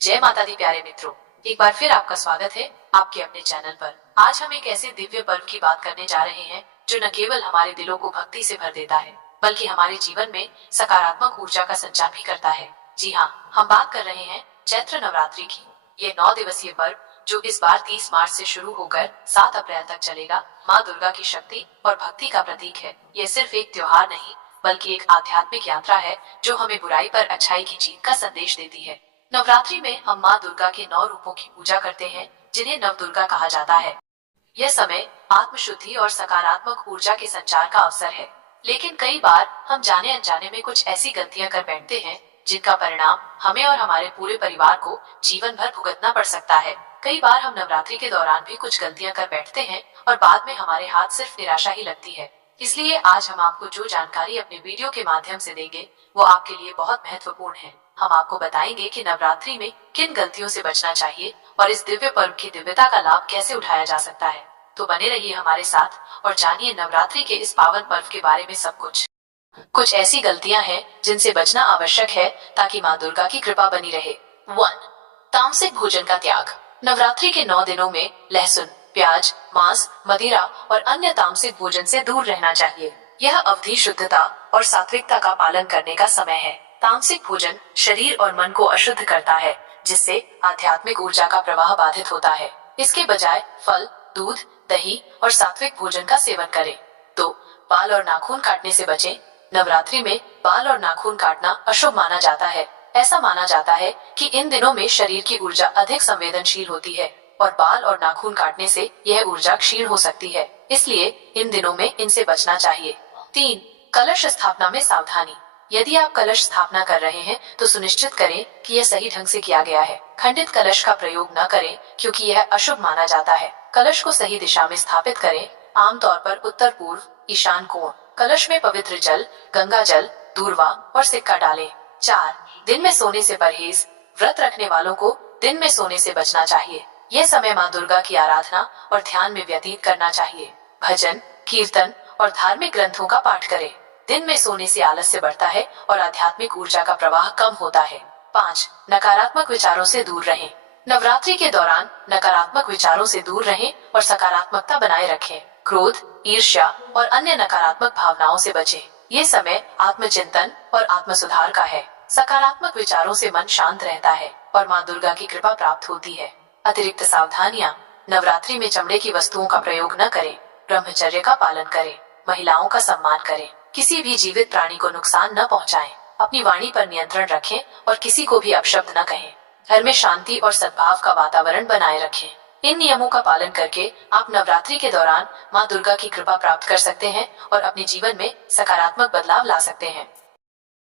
जय माता दी प्यारे मित्रों, एक बार फिर आपका स्वागत है आपके अपने चैनल पर। आज हम एक ऐसे दिव्य पर्व की बात करने जा रहे हैं जो न केवल हमारे दिलों को भक्ति से भर देता है बल्कि हमारे जीवन में सकारात्मक ऊर्जा का संचार भी करता है। जी हाँ, हम बात कर रहे हैं चैत्र नवरात्रि की। ये 9 दिवसीय पर्व जो इस बार 30 मार्च से शुरू होकर 7 अप्रैल तक चलेगा, माँ दुर्गा की शक्ति और भक्ति का प्रतीक है। ये सिर्फ एक त्योहार नहीं बल्कि एक आध्यात्मिक यात्रा है जो हमें बुराई पर अच्छाई की जीत का संदेश देती है। नवरात्रि में हम माँ दुर्गा के 9 रूपों की पूजा करते हैं जिन्हें नव दुर्गा कहा जाता है। यह समय आत्मशुद्धि और सकारात्मक ऊर्जा के संचार का अवसर है। लेकिन कई बार हम जाने अनजाने में कुछ ऐसी गलतियां कर बैठते हैं जिनका परिणाम हमें और हमारे पूरे परिवार को जीवन भर भुगतना पड़ सकता है। कई बार हम नवरात्रि के दौरान भी कुछ गलतियां कर बैठते हैं और बाद में हमारे हाथ सिर्फ निराशा ही लगती है। इसलिए आज हम आपको जो जानकारी अपने वीडियो के माध्यम से देंगे वो आपके लिए बहुत महत्वपूर्ण है। हम आपको बताएंगे कि नवरात्रि में किन गलतियों से बचना चाहिए और इस दिव्य पर्व की दिव्यता का लाभ कैसे उठाया जा सकता है। तो बने रहिए हमारे साथ और जानिए नवरात्रि के इस पावन पर्व के बारे में सब कुछ। कुछ ऐसी गलतियां हैं जिनसे बचना आवश्यक है ताकि माँ दुर्गा की कृपा बनी रहे। 1. तामसिक भोजन का त्याग। नवरात्रि के 9 दिनों में लहसुन, प्याज, मांस, मदिरा और अन्य तामसिक भोजन से दूर रहना चाहिए। यह अवधि शुद्धता और सात्विकता का पालन करने का समय है। तामसिक भोजन शरीर और मन को अशुद्ध करता है जिससे आध्यात्मिक ऊर्जा का प्रवाह बाधित होता है। इसके बजाय फल, दूध, दही और सात्विक भोजन का सेवन करें। 2. बाल और नाखून काटने से बचें। नवरात्रि में बाल और नाखून काटना अशुभ माना जाता है। ऐसा माना जाता है कि इन दिनों में शरीर की ऊर्जा अधिक संवेदनशील होती है और बाल और नाखून काटने से यह ऊर्जा क्षीण हो सकती है, इसलिए इन दिनों में इनसे बचना चाहिए। 3. कलश स्थापना में सावधानी। यदि आप कलश स्थापना कर रहे हैं तो सुनिश्चित करें कि यह सही ढंग से किया गया है। खंडित कलश का प्रयोग न करें क्योंकि यह अशुभ माना जाता है। कलश को सही दिशा में स्थापित करें, आमतौर पर उत्तर पूर्व ईशान कोण। कलश में पवित्र जल, गंगा जल, दूर्वा और सिक्का डालें। 4. दिन में सोने से परहेज। व्रत रखने वालों को दिन में सोने से बचना चाहिए। यह समय माँ दुर्गा की आराधना और ध्यान में व्यतीत करना चाहिए। भजन, कीर्तन और धार्मिक ग्रंथों का पाठ करें। दिन में सोने से आलस्य बढ़ता है और आध्यात्मिक ऊर्जा का प्रवाह कम होता है। 5. नकारात्मक विचारों से दूर रहें। नवरात्रि के दौरान नकारात्मक विचारों से दूर रहें और सकारात्मकता बनाए रखें। क्रोध, ईर्ष्या और अन्य नकारात्मक भावनाओं से बचें। ये समय आत्मचिंतन और आत्म सुधार का है। सकारात्मक विचारों से मन शांत रहता है और माँ दुर्गा की कृपा प्राप्त होती है। अतिरिक्त सावधानियाँ। नवरात्रि में चमड़े की वस्तुओं का प्रयोग न करें। ब्रह्मचर्य का पालन करें। महिलाओं का सम्मान करें। किसी भी जीवित प्राणी को नुकसान न पहुंचाएं। अपनी वाणी पर नियंत्रण रखें और किसी को भी अपशब्द न कहें। घर में शांति और सद्भाव का वातावरण बनाए रखें। इन नियमों का पालन करके आप नवरात्रि के दौरान माँ दुर्गा की कृपा प्राप्त कर सकते हैं और अपने जीवन में सकारात्मक बदलाव ला सकते हैं।